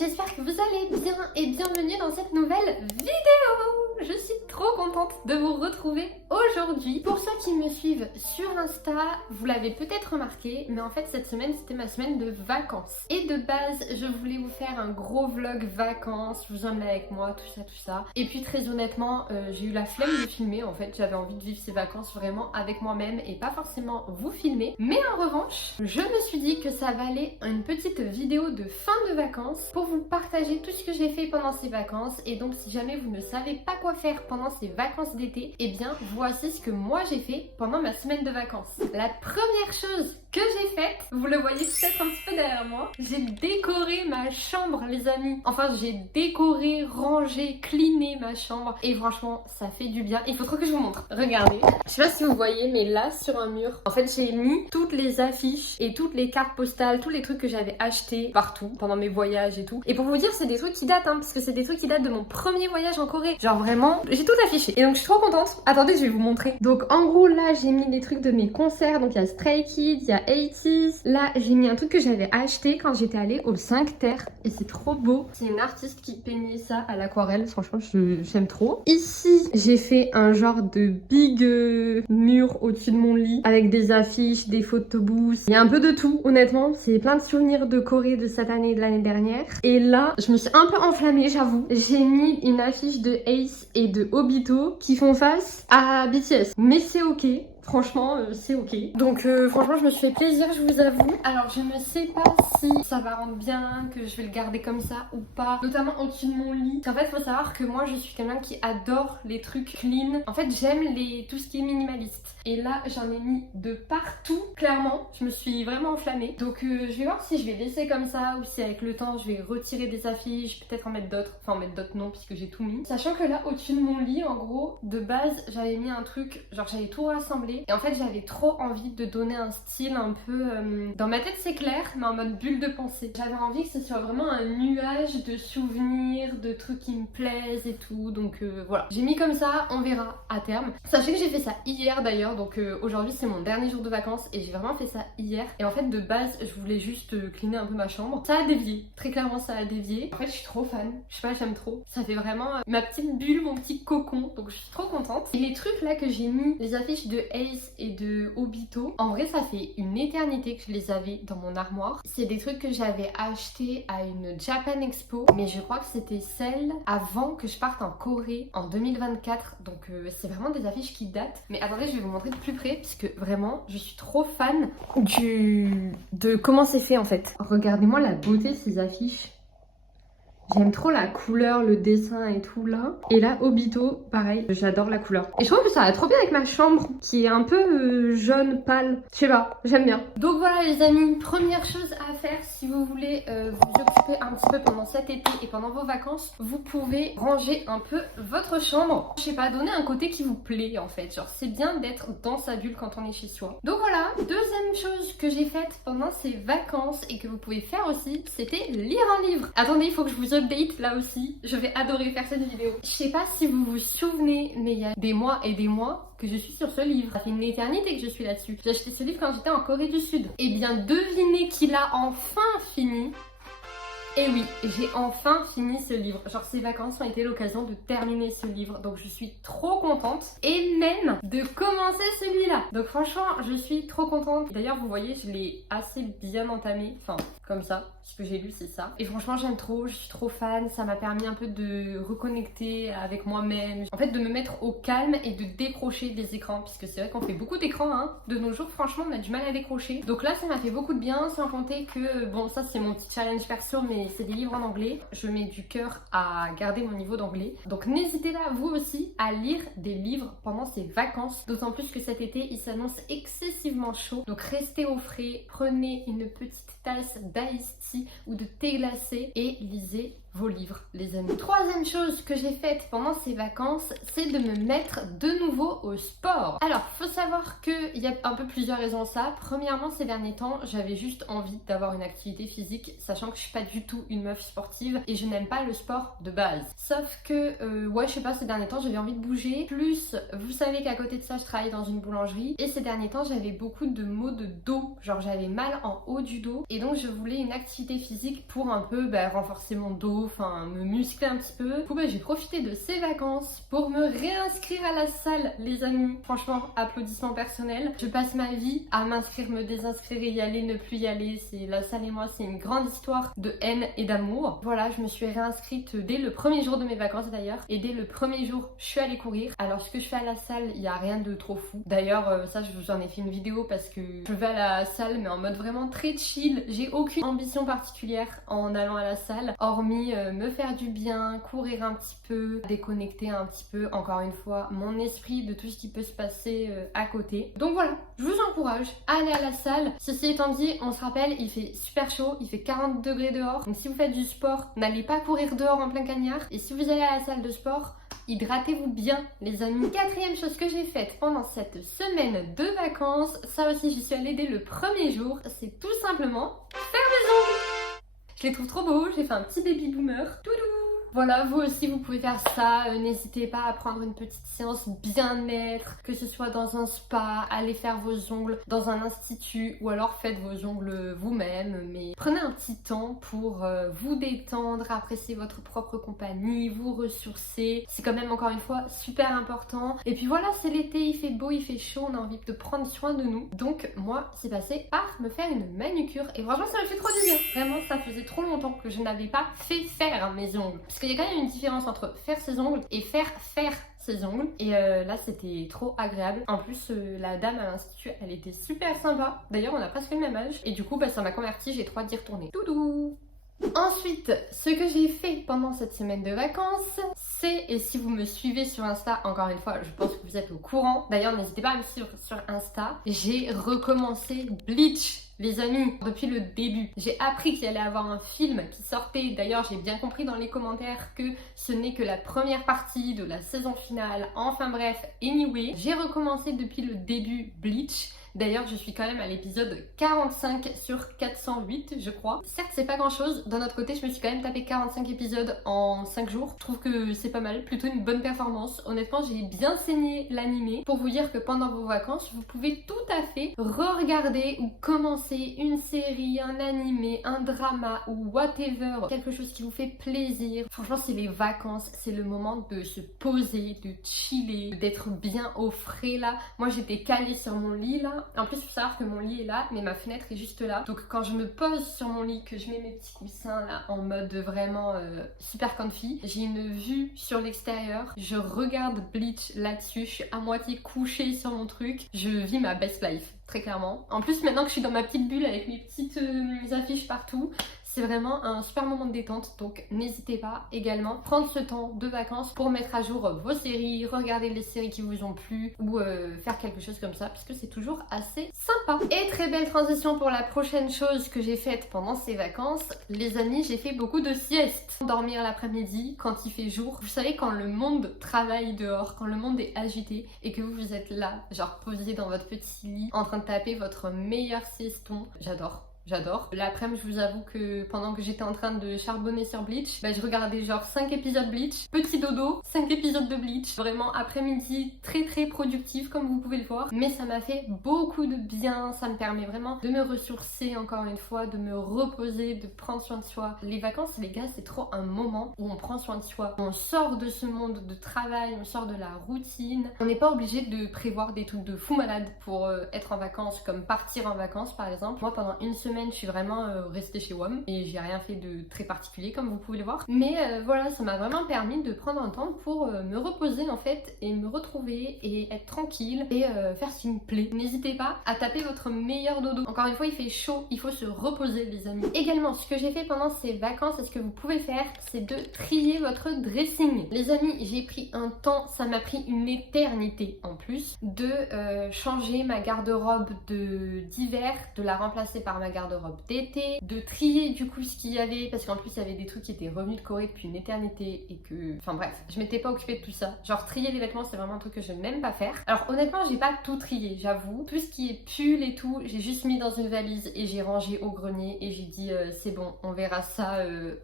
j'espère que vous allez bien et bienvenue dans cette nouvelle vidéo. Je suis trop contente de vous retrouver aujourd'hui. Pour ceux qui me suivent sur Insta, vous l'avez peut-être remarqué, mais en fait cette semaine c'était ma semaine de vacances. Et de base, je voulais vous faire un gros vlog vacances, je vous emmène avec moi, tout ça. Et puis très honnêtement, j'ai eu la flemme de filmer en fait, j'avais envie de vivre ces vacances vraiment avec moi-même et pas forcément vous filmer. Mais en revanche, je me suis dit que ça valait une petite vidéo de fin de vacances pour vous partager tout ce que j'ai fait pendant ces vacances. Et donc si jamais vous ne savez pas quoi faire pendant ces vacances d'été, eh bien voici ce que moi j'ai fait pendant ma semaine de vacances. La première chose que j'ai faite, vous le voyez peut-être un petit peu derrière moi, j'ai décoré ma chambre les amis. Enfin j'ai décoré, rangé, cleané ma chambre et franchement ça fait du bien. Il faut trop que je vous montre. Regardez, je sais pas si vous voyez mais là sur un mur, en fait j'ai mis toutes les affiches et toutes les cartes postales, tous les trucs que j'avais achetés partout pendant mes voyages et tout. Et pour vous dire c'est des trucs qui datent parce que c'est des trucs qui datent de mon premier voyage en Corée. Genre vraiment, j'ai tout affiché. Et donc je suis trop contente. Attendez, je vais vous montrer. Donc en gros là j'ai mis les trucs de mes concerts. Donc il y a Stray Kids, il y a 80s. Là j'ai mis un truc que j'avais acheté quand j'étais allée au 5 Terre. Et c'est trop beau. C'est une artiste qui peignait ça à l'aquarelle. Franchement j'aime trop. Ici j'ai fait un genre de big mur au-dessus de mon lit. Avec des affiches, des photobooths. Il y a un peu de tout honnêtement. C'est plein de souvenirs de Corée de cette année et de l'année dernière. Et là je me suis un peu enflammée j'avoue. J'ai mis une affiche de Ace et de Obito qui font face à BTS. Mais c'est ok. Franchement, c'est ok. Donc franchement, je me suis fait plaisir, je vous avoue. Alors, je ne sais pas si ça va rendre bien, que je vais le garder comme ça ou pas. Notamment au-dessus de mon lit. En fait, il faut savoir que moi, je suis quelqu'un qui adore les trucs clean. En fait, j'aime tout ce qui est minimaliste. Et là, j'en ai mis de partout. Clairement, je me suis vraiment enflammée. Donc, je vais voir si je vais laisser comme ça ou si avec le temps, je vais retirer des affiches, peut-être en mettre d'autres. Enfin, en mettre d'autres non, puisque j'ai tout mis. Sachant que là, au-dessus de mon lit, en gros, de base, j'avais mis un truc, genre j'avais tout rassemblé. Et en fait j'avais trop envie de donner un style un peu... Dans ma tête c'est clair mais en mode bulle de pensée. J'avais envie que ce soit vraiment un nuage de souvenirs, de trucs qui me plaisent et tout. Donc voilà. J'ai mis comme ça, on verra à terme. Sachez que j'ai fait ça hier d'ailleurs. Donc aujourd'hui c'est mon dernier jour de vacances et j'ai vraiment fait ça hier. Et en fait de base je voulais juste cleaner un peu ma chambre. Ça a dévié. Très clairement ça a dévié. En fait je suis trop fan. Je sais pas, j'aime trop. Ça fait vraiment ma petite bulle, mon petit cocon. Donc je suis trop contente. Et les trucs là que j'ai mis, les affiches de Ace et de Obito, en vrai ça fait une éternité que je les avais dans mon armoire. C'est des trucs que j'avais acheté à une Japan Expo, mais je crois que c'était celle avant que je parte en Corée en 2024. Donc c'est vraiment des affiches qui datent. Mais attendez, je vais vous montrer de plus près parce que vraiment je suis trop fan de comment c'est fait en fait. Regardez-moi la beauté de ces affiches. J'aime trop la couleur, le dessin et tout là. Et là, Obito, pareil, j'adore la couleur. Et je trouve que ça va trop bien avec ma chambre qui est un peu jaune pâle. Je sais pas, j'aime bien. Donc voilà les amis, première chose à faire si vous voulez vous occuper un petit peu pendant cet été et pendant vos vacances, vous pouvez ranger un peu votre chambre. Je sais pas, donner un côté qui vous plaît en fait. Genre c'est bien d'être dans sa bulle quand on est chez soi. Donc voilà, deuxième chose que j'ai faite pendant ces vacances et que vous pouvez faire aussi, c'était lire un livre. Attendez, il faut que je vous update là aussi. Je vais adorer faire cette vidéo. Je sais pas si vous vous souvenez, mais il y a des mois et des mois que je suis sur ce livre. Ça fait une éternité que je suis là-dessus. J'ai acheté ce livre quand j'étais en Corée du Sud. Et bien devinez qu'il a enfin fini. Et oui, j'ai enfin fini ce livre. Genre ces vacances ont été l'occasion de terminer ce livre. Donc je suis trop contente. Et même de commencer celui-là. Donc franchement, je suis trop contente. D'ailleurs, vous voyez, je l'ai assez bien entamé. Enfin, comme ça. Ce que j'ai lu, c'est ça. Et franchement, j'aime trop. Je suis trop fan. Ça m'a permis un peu de reconnecter avec moi-même. En fait, de me mettre au calme et de décrocher des écrans. Puisque c'est vrai qu'on fait beaucoup d'écrans, hein. De nos jours, franchement, on a du mal à décrocher. Donc là, ça m'a fait beaucoup de bien. Sans compter que, bon, ça, c'est mon petit challenge perso, mais c'est des livres en anglais. Je mets du cœur à garder mon niveau d'anglais. Donc n'hésitez pas, vous aussi, à lire des livres pendant ces vacances. D'autant plus que cet été, il s'annonce excessivement chaud. Donc restez au frais. Prenez une petite tasse d'ice tea ou de thé glacé et lisez vos livres, les amis. Troisième chose que j'ai faite pendant ces vacances, c'est de me mettre de nouveau au sport. Alors, faut savoir qu'il y a un peu plusieurs raisons à ça. Premièrement, ces derniers temps, j'avais juste envie d'avoir une activité physique, sachant que je suis pas du tout une meuf sportive et je n'aime pas le sport de base. Sauf que, ouais, je sais pas, ces derniers temps, j'avais envie de bouger. Plus, vous savez qu'à côté de ça, je travaille dans une boulangerie et ces derniers temps, j'avais beaucoup de maux de dos. Genre, j'avais mal en haut du dos et donc je voulais une activité physique pour un peu renforcer mon dos, enfin me muscler un petit peu. Du coup j'ai profité de ces vacances pour me réinscrire à la salle, les amis. Franchement, applaudissements personnels. Je passe ma vie à m'inscrire, me désinscrire, y aller, ne plus y aller. C'est la salle et moi, c'est une grande histoire de haine et d'amour. Voilà, je me suis réinscrite dès le premier jour de mes vacances d'ailleurs, et dès le premier jour, je suis allée courir. Alors ce que je fais à la salle, il y a rien de trop fou. D'ailleurs, ça je vous en ai fait une vidéo parce que je vais à la salle mais en mode vraiment très chill. J'ai aucune ambition particulière en allant à la salle, hormis me faire du bien, courir un petit peu, déconnecter un petit peu, encore une fois, mon esprit de tout ce qui peut se passer à côté. Donc voilà, je vous encourage à aller à la salle. Ceci étant dit, on se rappelle, il fait super chaud, il fait 40 degrés dehors. Donc si vous faites du sport, n'allez pas courir dehors en plein cagnard. Et si vous allez à la salle de sport, hydratez-vous bien, les amis. Quatrième chose que j'ai faite pendant cette semaine de vacances, ça aussi j'y suis allée dès le premier jour, c'est tout simplement faire mes ongles. Je les trouve trop beaux, j'ai fait un petit baby boomer. Toudou. Voilà, vous aussi vous pouvez faire ça, n'hésitez pas à prendre une petite séance bien-être, que ce soit dans un spa, aller faire vos ongles dans un institut ou alors faites vos ongles vous-même, mais prenez un petit temps pour vous détendre, apprécier votre propre compagnie, vous ressourcer, c'est quand même encore une fois super important. Et puis voilà, c'est l'été, il fait beau, il fait chaud, on a envie de prendre soin de nous, donc moi c'est passé par me faire une manucure et franchement ça me fait trop du bien. Vraiment, ça faisait trop longtemps que je n'avais pas fait faire mes ongles. Parce qu'il y a quand même une différence entre faire ses ongles et faire ses ongles. Et là, c'était trop agréable. En plus, la dame à l'institut, elle était super sympa. D'ailleurs, on a presque le même âge. Et du coup, ça m'a converti, j'ai trop hâte d'y retourner. Doudou! Ensuite, ce que j'ai fait pendant cette semaine de vacances, c'est, et si vous me suivez sur Insta, encore une fois, je pense que vous êtes au courant. D'ailleurs, n'hésitez pas à me suivre sur Insta. J'ai recommencé Bleach. Les amis, depuis le début, j'ai appris qu'il allait y avoir un film qui sortait. D'ailleurs, j'ai bien compris dans les commentaires que ce n'est que la première partie de la saison finale. Enfin bref, anyway, j'ai recommencé depuis le début Bleach. D'ailleurs, je suis quand même à l'épisode 45 sur 408, je crois. Certes, c'est pas grand chose. D'un autre côté, je me suis quand même tapé 45 épisodes en 5 jours. Je trouve que c'est pas mal, plutôt une bonne performance. Honnêtement, j'ai bien saigné l'animé pour vous dire que pendant vos vacances, vous pouvez tout à fait re-regarder ou commencer une série, un animé, un drama ou whatever. Quelque chose qui vous fait plaisir. Franchement, c'est les vacances. C'est le moment de se poser, de chiller, d'être bien au frais là. Moi, j'étais calée sur mon lit là. En plus, il faut savoir que mon lit est là, mais ma fenêtre est juste là. Donc quand je me pose sur mon lit, que je mets mes petits coussins là en mode vraiment super comfy, j'ai une vue sur l'extérieur. Je regarde Bleach là-dessus, je suis à moitié couchée sur mon truc. Je vis ma best life, très clairement. En plus, maintenant que je suis dans ma petite bulle avec mes petites affiches partout, c'est vraiment un super moment de détente, donc n'hésitez pas également à prendre ce temps de vacances pour mettre à jour vos séries, regarder les séries qui vous ont plu ou faire quelque chose comme ça, puisque c'est toujours assez sympa. Et très belle transition pour la prochaine chose que j'ai faite pendant ces vacances. Les amis, j'ai fait beaucoup de siestes. Dormir l'après-midi quand il fait jour. Vous savez, quand le monde travaille dehors, quand le monde est agité et que vous êtes là, genre posé dans votre petit lit, en train de taper votre meilleur sieston. J'adore. J'adore. L'après-midi, je vous avoue que pendant que j'étais en train de charbonner sur Bleach, je regardais genre 5 épisodes Bleach, petit dodo, 5 épisodes de Bleach. Vraiment après-midi très très productif comme vous pouvez le voir. Mais ça m'a fait beaucoup de bien, ça me permet vraiment de me ressourcer encore une fois, de me reposer, de prendre soin de soi. Les vacances, les gars, c'est trop un moment où on prend soin de soi. On sort de ce monde de travail, on sort de la routine. On n'est pas obligé de prévoir des trucs de fou malade pour être en vacances, comme partir en vacances par exemple. Moi, pendant une semaine, je suis vraiment restée chez WOM et j'ai rien fait de très particulier comme vous pouvez le voir. Mais voilà, ça m'a vraiment permis de prendre un temps pour me reposer en fait et me retrouver et être tranquille et faire ce qui me plaît. N'hésitez pas à taper votre meilleur dodo. Encore une fois, il fait chaud, il faut se reposer les amis. Également, ce que j'ai fait pendant ces vacances et ce que vous pouvez faire, c'est de trier votre dressing. Les amis, j'ai pris un temps, ça m'a pris une éternité en plus, de changer ma garde-robe d'hiver, de la remplacer par ma garde-robe d'été, de trier du coup ce qu'il y avait, parce qu'en plus il y avait des trucs qui étaient revenus de Corée depuis une éternité et que... Enfin bref, je m'étais pas occupée de tout ça. Genre trier les vêtements, c'est vraiment un truc que je n'aime pas faire. Alors honnêtement, j'ai pas tout trié, j'avoue. Tout ce qui est pull et tout, j'ai juste mis dans une valise et j'ai rangé au grenier et j'ai dit c'est bon, on verra ça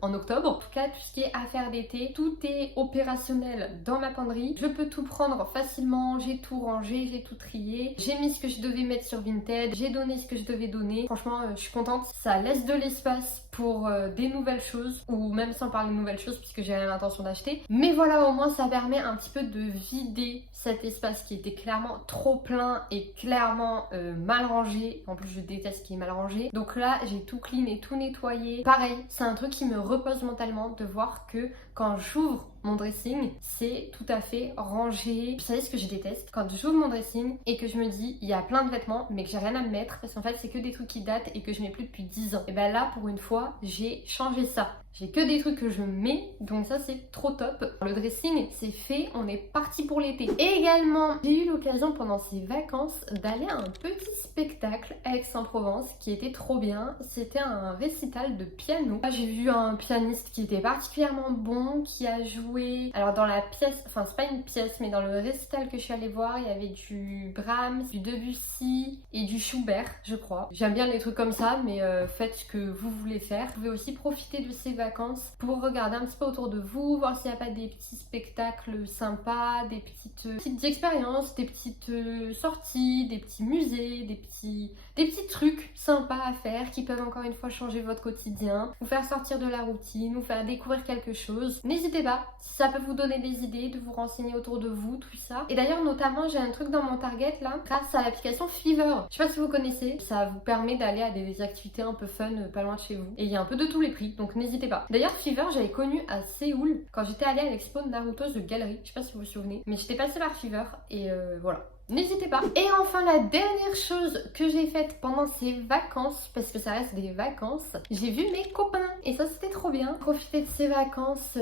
en octobre. En tout cas, tout ce qui est affaires d'été, tout est opérationnel dans ma penderie. Je peux tout prendre facilement, j'ai tout rangé, j'ai tout trié. J'ai mis ce que je devais mettre sur Vinted, j'ai donné ce que je devais donner. Franchement, je suis contente. Ça laisse de l'espace pour des nouvelles choses, ou même sans parler de nouvelles choses puisque j'ai rien l'intention d'acheter. Mais voilà, au moins ça permet un petit peu de vider cet espace qui était clairement trop plein et clairement mal rangé. En plus je déteste ce qui est mal rangé. Donc là j'ai tout clean et tout nettoyé. Pareil, c'est un truc qui me repose mentalement de voir que quand j'ouvre mon dressing, c'est tout à fait rangé. Vous savez ce que je déteste? Quand j'ouvre mon dressing et que je me dis il y a plein de vêtements mais que j'ai rien à me mettre parce qu'en fait c'est que des trucs qui datent et que je mets plus depuis 10 ans. Et ben là pour une fois j'ai changé ça. J'ai que des trucs que je mets, donc ça c'est trop top. Le dressing c'est fait, on est parti pour l'été. Et également, j'ai eu l'occasion pendant ces vacances d'aller à un petit spectacle à Aix-en-Provence qui était trop bien. C'était un récital de piano. Là j'ai vu un pianiste qui était particulièrement bon, qui a joué... Alors dans la pièce, enfin c'est pas une pièce, mais dans le récital que je suis allée voir, il y avait du Brahms, du Debussy et du Schubert, je crois. J'aime bien les trucs comme ça, mais faites ce que vous voulez faire. Vous pouvez aussi profiter de ces vacances pour regarder un petit peu autour de vous, voir s'il n'y a pas des petits spectacles sympas, des petites expériences, des petites sorties, des petits musées, des petits trucs sympas à faire qui peuvent encore une fois changer votre quotidien, vous faire sortir de la routine, vous faire découvrir quelque chose. N'hésitez pas, si ça peut vous donner des idées, de vous renseigner autour de vous, tout ça. Et d'ailleurs notamment j'ai un truc dans mon target là, grâce à l'application Fever. Je sais pas si vous connaissez, ça vous permet d'aller à des activités un peu fun pas loin de chez vous. Et il y a un peu de tous les prix, donc n'hésitez pas. D'ailleurs Fever j'avais connu à Séoul quand j'étais allée à l'expo de Naruto de Galerie, je sais pas si vous vous souvenez, mais j'étais passée par Fever et voilà. N'hésitez pas. Et enfin la dernière chose que j'ai faite pendant ces vacances, parce que ça reste des vacances, j'ai vu mes copains et ça c'était trop bien. Profiter de ces vacances,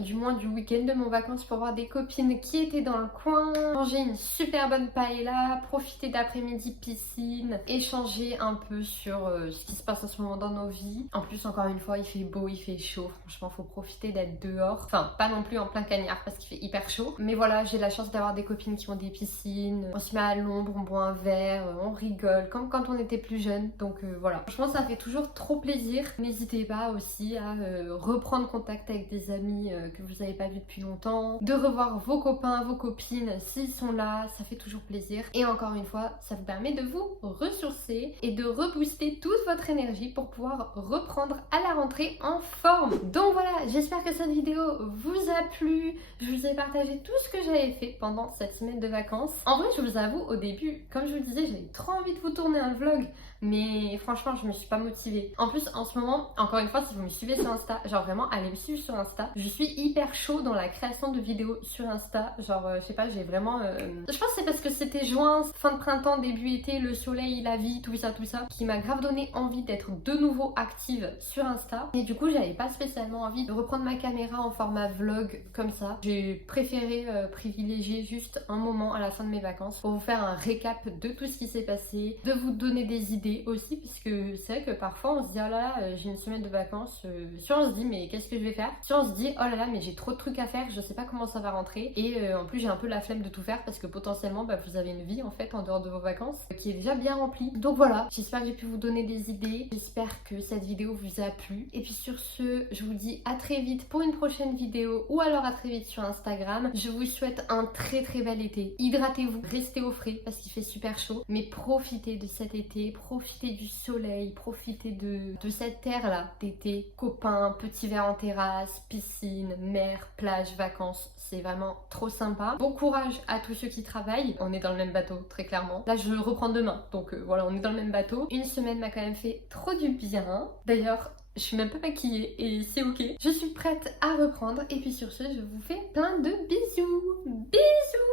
du moins du week-end de mon vacances pour voir des copines qui étaient dans le coin, manger une super bonne paella, profiter d'après-midi piscine, échanger un peu sur ce qui se passe en ce moment dans nos vies. En plus encore une fois il fait beau, il fait chaud, franchement faut profiter d'être dehors. Enfin pas non plus en plein cagnard parce qu'il fait hyper chaud, mais voilà j'ai la chance d'avoir des copines qui ont des piscines. On se met à l'ombre, on boit un verre, on rigole comme quand on était plus jeune. Donc voilà, franchement ça fait toujours trop plaisir. N'hésitez pas aussi à reprendre contact avec des amis que vous n'avez pas vus depuis longtemps, de revoir vos copains, vos copines s'ils sont là, ça fait toujours plaisir. Et encore une fois, ça vous permet de vous ressourcer et de rebooster toute votre énergie pour pouvoir reprendre à la rentrée en forme. Donc voilà, j'espère que cette vidéo vous a plu. Je vous ai partagé tout ce que j'avais fait pendant cette semaine de vacances. En vrai, je vous avoue, au début, comme je vous le disais, j'avais trop envie de vous tourner un vlog, mais franchement, je me suis pas motivée. En plus, en ce moment, encore une fois, si vous me suivez sur Insta, genre vraiment, allez me suivre sur Insta. Je suis hyper chaud dans la création de vidéos sur Insta. Genre, je sais pas, j'ai vraiment... Je pense que c'est parce que c'était juin, fin de printemps, début été, le soleil, la vie, tout ça, qui m'a grave donné envie d'être de nouveau active sur Insta. Et du coup, j'avais pas spécialement envie de reprendre ma caméra en format vlog comme ça. J'ai préféré privilégier juste un moment à la fin de mes vacances pour vous faire un récap de tout ce qui s'est passé, de vous donner des idées aussi, puisque c'est vrai que parfois on se dit oh là là j'ai une semaine de vacances, soit on se dit mais qu'est-ce que je vais faire, soit on se dit oh là là mais j'ai trop de trucs à faire, je sais pas comment ça va rentrer, et en plus j'ai un peu la flemme de tout faire parce que potentiellement vous avez une vie en fait en dehors de vos vacances qui est déjà bien remplie. Donc voilà, j'espère que j'ai pu vous donner des idées, j'espère que cette vidéo vous a plu, et puis sur ce je vous dis à très vite pour une prochaine vidéo, ou alors à très vite sur Instagram. Je vous souhaite un très bel été, hydratez-vous, restez au frais parce qu'il fait super chaud, mais profitez de cet été, profitez du soleil, profitez de cette terre là d'été, copains, petits verres en terrasse, piscine, mer, plage, vacances, c'est vraiment trop sympa. Bon courage à tous ceux qui travaillent, on est dans le même bateau très clairement. Là je reprends demain, donc voilà, on est dans le même bateau. Une semaine m'a quand même fait trop du bien. D'ailleurs je suis même pas maquillée et c'est ok. Je suis prête à reprendre, et puis sur ce je vous fais plein de bisous. Bisous.